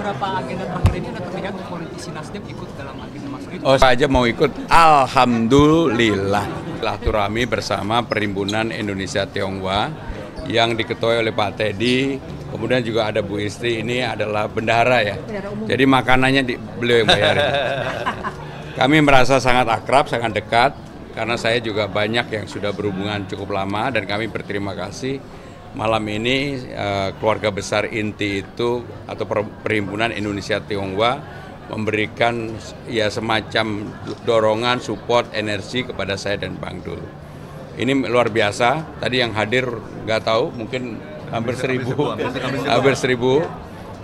beberapa agenda terakhir ini ada terlihat politisi Nasdem ikut dalam agenda masuk itu. Oh, saya aja mau ikut. Alhamdulillah. Silaturahmi bersama Perhimpunan Indonesia Tionghoa yang diketuai oleh Pak Teddy. Kemudian juga ada Bu Istri, ini adalah bendahara ya. Jadi makanannya beliau yang bayarin. Kami merasa sangat akrab, sangat dekat. Karena saya juga banyak yang sudah berhubungan cukup lama dan kami berterima kasih. Malam ini keluarga besar inti itu atau Perhimpunan Indonesia Tionghoa memberikan ya semacam dorongan, support, energi kepada saya dan Bang Dul. Ini luar biasa. Tadi yang hadir nggak tahu, mungkin hampir 1.000.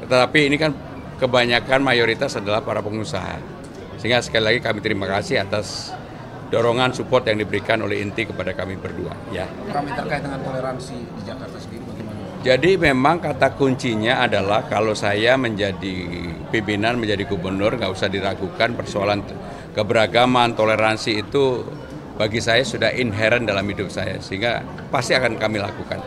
Tetapi ini kan kebanyakan mayoritas adalah para pengusaha. Sehingga sekali lagi kami terima kasih atas dorongan support yang diberikan oleh inti kepada kami berdua. Ya. Kami terkait dengan toleransi di Jakarta sendiri bagaimana? Jadi memang kata kuncinya adalah kalau saya menjadi pimpinan, menjadi gubernur, nggak usah diragukan persoalan keberagaman, toleransi itu bagi saya sudah inherent dalam hidup saya, sehingga pasti akan kami lakukan.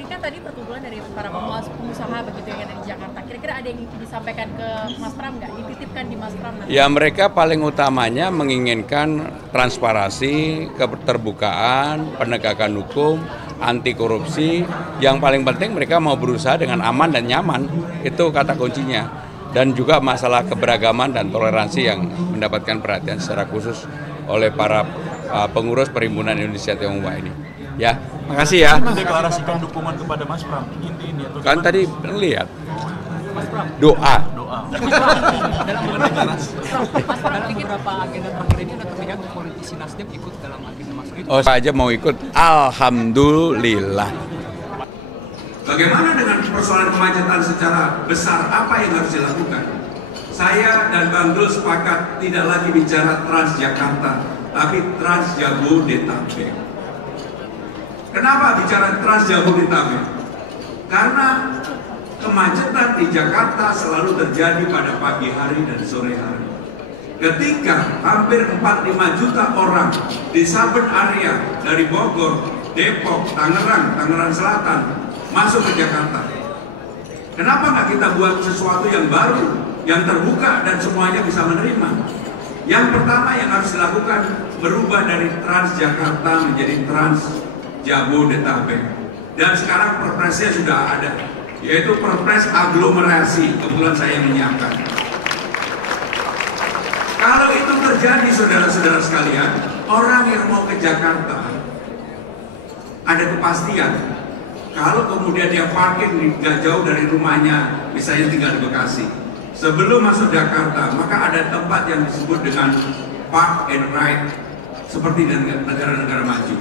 Ini kan tadi perkumpulan dari para pengusaha begitu yang ada di Jakarta. Kira-kira ada yang disampaikan ke Mas Pram nggak? Dititipkan di Mas Pram nanti? Ya mereka paling utamanya menginginkan transparansi, keterbukaan, penegakan hukum, anti korupsi. Yang paling penting mereka mau berusaha dengan aman dan nyaman. Itu kata kuncinya. Dan juga masalah keberagaman dan toleransi yang mendapatkan perhatian secara khusus oleh para pengurus Perhimpunan Indonesia Tionghoa ini. Ya, makasih ya. Mendeklarasikan dukungan kepada Mas Pram ini atau kan tadi lihat doa. Dalam beberapa agenda terakhir ini ada terlihat politisi Nasdem ikut dalam agenda masuk itu. Oh, saya aja mau ikut. Alhamdulillah. Bagaimana dengan persoalan kemacetan secara besar? Apa yang harus dilakukan? Saya dan Bang Dul sepakat tidak lagi bicara Transjakarta, tapi Transjabodetabek. Kenapa bicara Transjabodetabek? Karena kemacetan di Jakarta selalu terjadi pada pagi hari dan sore hari. Ketika hampir 45 juta orang di suburban area dari Bogor, Depok, Tangerang Selatan masuk ke Jakarta. Kenapa nggak kita buat sesuatu yang baru, yang terbuka dan semuanya bisa menerima? Yang pertama yang harus dilakukan berubah dari Transjakarta menjadi Transjabodetabek. Dan sekarang perpresnya sudah ada, yaitu perpres aglomerasi. Kebetulan saya menyiapkan. Kalau itu terjadi, saudara-saudara sekalian, orang yang mau ke Jakarta ada kepastian. Kalau kemudian dia parkir nggak jauh dari rumahnya, misalnya tinggal di Bekasi, sebelum masuk Jakarta, maka ada tempat yang disebut dengan park and ride, seperti di negara-negara maju.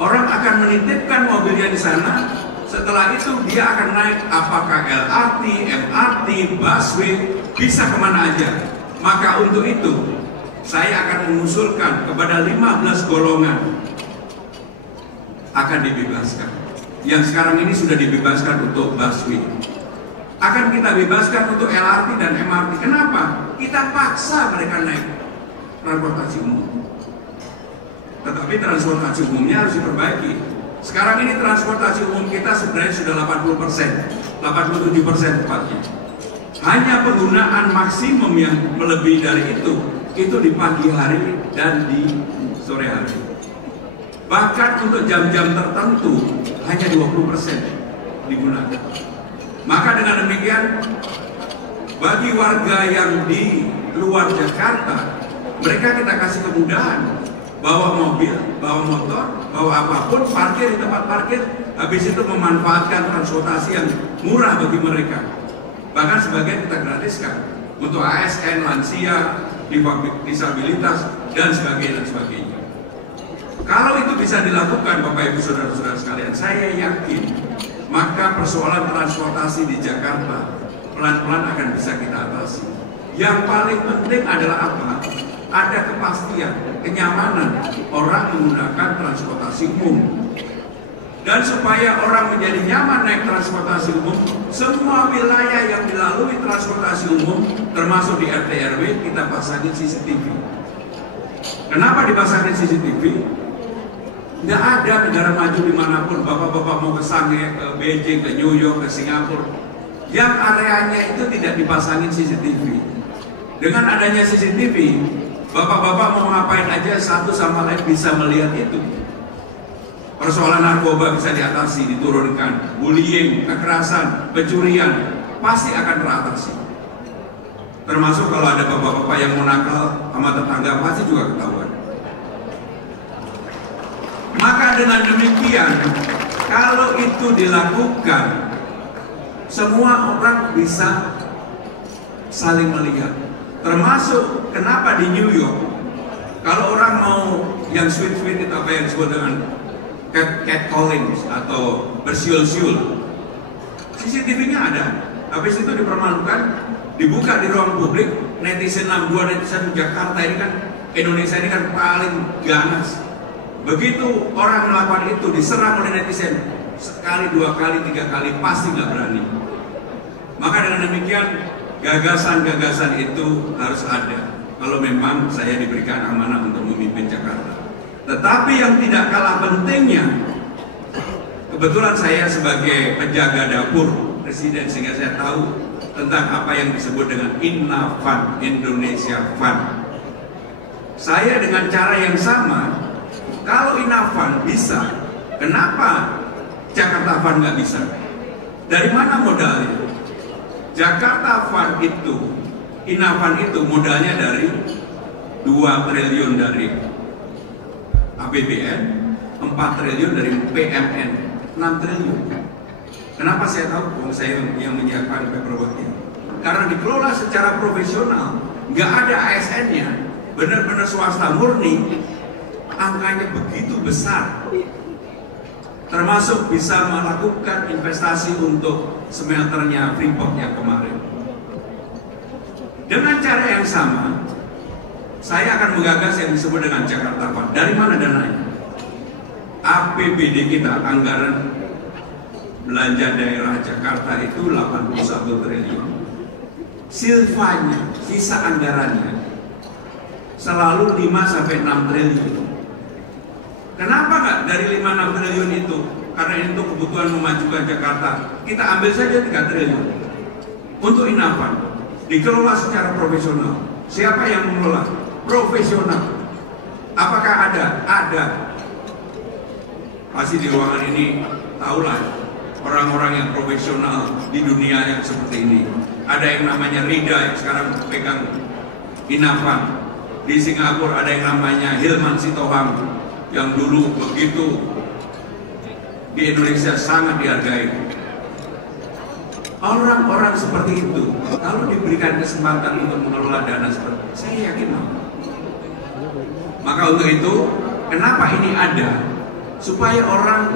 Orang akan menitipkan mobilnya di sana. Setelah itu dia akan naik apakah LRT, MRT, busway, bisa kemana aja. Maka untuk itu saya akan mengusulkan kepada 15 golongan akan dibebaskan. Yang sekarang ini sudah dibebaskan untuk busway. Akan kita bebaskan untuk LRT dan MRT. Kenapa? Kita paksa mereka naik transportasi umum. Tetapi transportasi umumnya harus diperbaiki. Sekarang ini transportasi umum kita sebenarnya sudah 80%, 87% tepatnya. Hanya penggunaan maksimum yang melebihi dari itu di pagi hari dan di sore hari. Bahkan untuk jam-jam tertentu hanya 20% digunakan. Maka dengan demikian, bagi warga yang di luar Jakarta, mereka kita kasih kemudahan. Bawa mobil, bawa motor, bawa apapun, parkir di tempat parkir, habis itu memanfaatkan transportasi yang murah bagi mereka. Bahkan sebagian kita gratiskan untuk ASN, lansia, disabilitas, dan sebagainya. Kalau itu bisa dilakukan, Bapak Ibu Saudara-saudara sekalian, saya yakin maka persoalan transportasi di Jakarta pelan-pelan akan bisa kita atasi. Yang paling penting adalah apa? Ada kepastian, kenyamanan orang menggunakan transportasi umum. Dan supaya orang menjadi nyaman naik transportasi umum, semua wilayah yang dilalui transportasi umum, termasuk di RT RW, kita pasangin CCTV. Kenapa dipasangin CCTV? Nggak ada negara maju dimanapun, bapak-bapak mau ke Shanghai, ke Beijing, ke New York, ke Singapura, yang areanya itu tidak dipasangin CCTV. Dengan adanya CCTV, bapak-bapak mau ngapain aja satu sama lain bisa melihat itu. Persoalan narkoba bisa diatasi, diturunkan. Bullying, kekerasan, pencurian pasti akan teratasi. Termasuk kalau ada bapak-bapak yang mau nakal sama tetangga pasti juga ketahuan. Maka dengan demikian, kalau itu dilakukan, semua orang bisa saling melihat. Termasuk kenapa di New York, kalau orang mau yang sweet-sweet itu apa yang disebut dengan catcalling atau bersiul-siul, CCTV-nya ada. Habis itu dipermalukan, dibuka di ruang publik, netizen 62 netizen Jakarta ini kan, Indonesia ini kan paling ganas. Begitu orang melakukan itu diserang oleh netizen sekali, 2 kali, 3 kali pasti nggak berani. Maka dengan demikian gagasan-gagasan itu harus ada. Kalau memang saya diberikan amanah untuk memimpin Jakarta. Tetapi yang tidak kalah pentingnya, kebetulan saya sebagai penjaga dapur presiden sehingga saya tahu tentang apa yang disebut dengan Inafan, Indonesia Fund. Saya dengan cara yang sama, kalau Inafan bisa, kenapa Jakarta Fund nggak bisa? Dari mana modalnya? Jakarta Fund itu, Inafan itu modalnya dari 2 triliun dari APBN, 4 triliun dari PMN, 6 triliun. Kenapa saya tahu? Saya yang menyiapkan paperworknya. Karena dikelola secara profesional, nggak ada ASN-nya, benar-benar swasta murni, angkanya begitu besar. Termasuk bisa melakukan investasi untuk smelternya Freeport yang kemarin. Dengan cara yang sama, saya akan menggagas yang disebut dengan Jakarta Fund. Dari mana dananya? APBD kita, anggaran belanja daerah Jakarta itu 81 triliun. Silvanya, sisa anggarannya selalu 5-6 triliun. Kenapa nggak dari 5-6 triliun itu? Karena itu kebutuhan memajukan Jakarta. Kita ambil saja 3 triliun untuk Inafan, dikelola secara profesional. Siapa yang mengelola? Profesional. Apakah ada? Ada. Pasti di ruangan ini tahulah orang-orang yang profesional di dunia yang seperti ini. Ada yang namanya Rida yang sekarang pegang Inafan. Di Singapura ada yang namanya Hilman Sitohang yang dulu begitu di Indonesia sangat dihargai. Orang-orang seperti itu kalau diberikan kesempatan untuk mengelola dana seperti itu, saya yakin mau. Maka untuk itu, kenapa ini ada? Supaya orang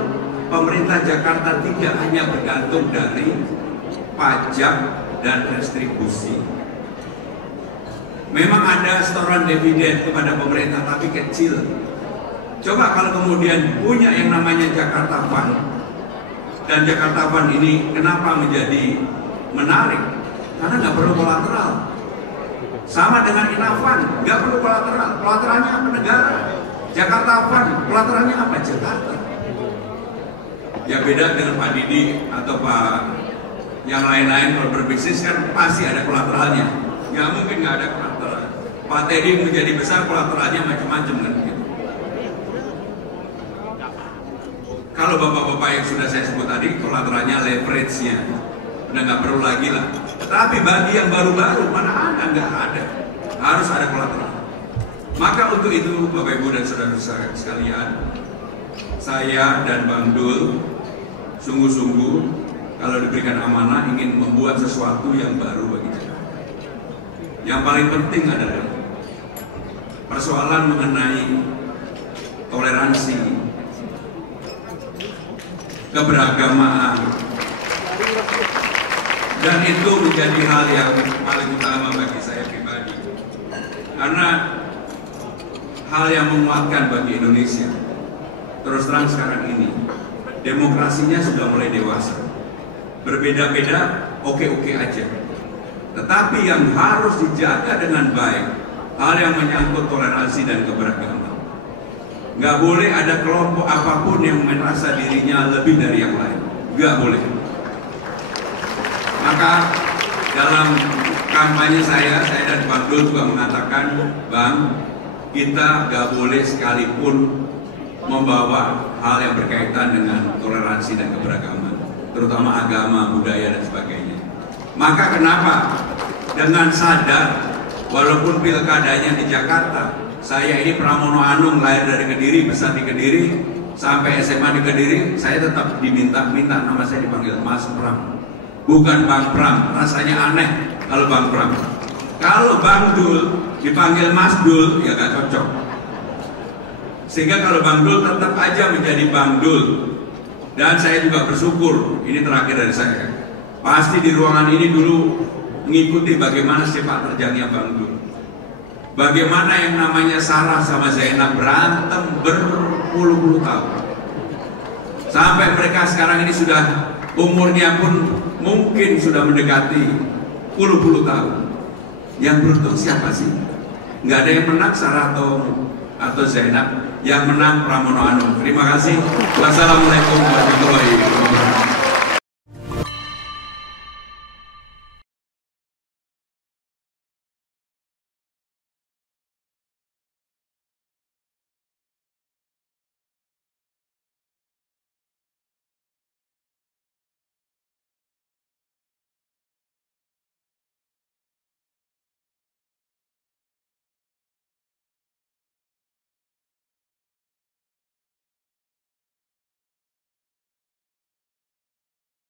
pemerintah Jakarta tidak hanya bergantung dari pajak dan restribusi. Memang ada setoran dividen kepada pemerintah tapi kecil. Coba kalau kemudian punya yang namanya Jakarta Fund, dan Jakarta Fund ini kenapa menjadi menarik? Karena nggak perlu kolateral. Sama dengan Inafan, nggak perlu kolateral. Kolateralnya apa? Negara. Jakarta Fund, kolateralnya apa? Jakarta. Ya beda dengan Pak Didi atau Pak yang lain-lain kalau berbisnis kan pasti ada kolateralnya. Nggak mungkin nggak ada kolateral. Pak Teddy menjadi besar kolateralnya macam-macam kan gitu. Kalau bapak-bapak yang sudah saya sebut tadi, kolateralnya leverage-nya udah nggak perlu lagi lah. Tapi bagi yang baru-baru, mana ada, nggak ada. Harus ada kolateral. Maka untuk itu, Bapak Ibu dan saudara-saudara sekalian, saya dan Bang Dul sungguh-sungguh kalau diberikan amanah ingin membuat sesuatu yang baru bagi Jakarta. Yang paling penting adalah persoalan mengenai toleransi, keberagamaan, dan itu menjadi hal yang paling utama bagi saya pribadi karena hal yang menguatkan bagi Indonesia. Terus terang sekarang ini demokrasinya sudah mulai dewasa, berbeda-beda oke-oke aja, tetapi yang harus dijaga dengan baik hal yang menyangkut toleransi dan keberagaman. Nggak boleh ada kelompok apapun yang merasa dirinya lebih dari yang lain. Nggak boleh. Maka Maka dalam kampanye saya dan Bang Dul juga mengatakan, Bang, kita gak boleh sekalipun membawa hal yang berkaitan dengan toleransi dan keberagaman, terutama agama, budaya, dan sebagainya. Maka kenapa dengan sadar, walaupun pilkadanya di Jakarta, saya ini Pramono Anung, lahir dari Kediri, besar di Kediri, sampai SMA di Kediri, saya tetap diminta nama saya dipanggil Mas Pram, bukan Bang Pram. Rasanya aneh kalau Bang Pram. Kalau Bang Dul dipanggil Mas Dul, ya gak cocok. Sehingga kalau Bang Dul tetap aja menjadi Bang Dul. Dan saya juga bersyukur, ini terakhir dari saya, pasti di ruangan ini dulu mengikuti bagaimana sepak terjangnya Bang Dul. Bagaimana yang namanya Sarah sama Zainab berantem berpuluh-puluh tahun. Sampai mereka sekarang ini sudah umurnya pun mungkin sudah mendekati puluh-puluh tahun. Yang beruntung siapa sih? Nggak ada yang menang Sarah atau Zainab. Yang menang Pramono Anung. Terima kasih. Wassalamualaikum warahmatullahi wabarakatuh.